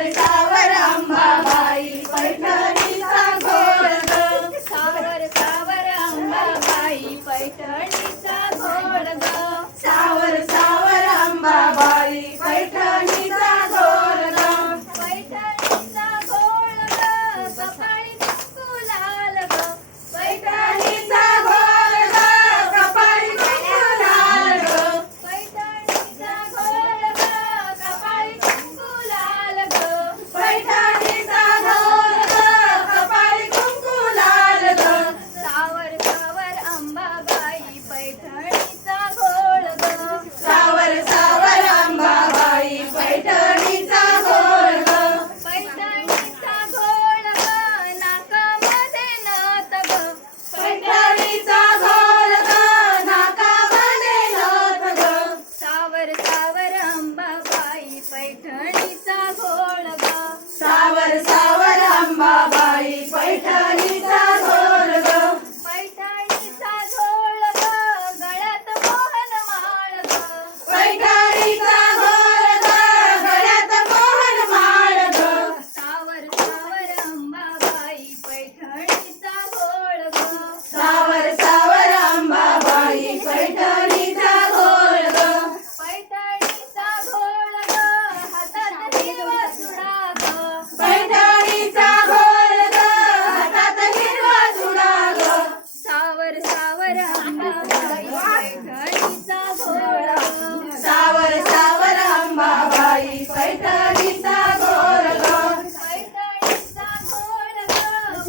el cabrón.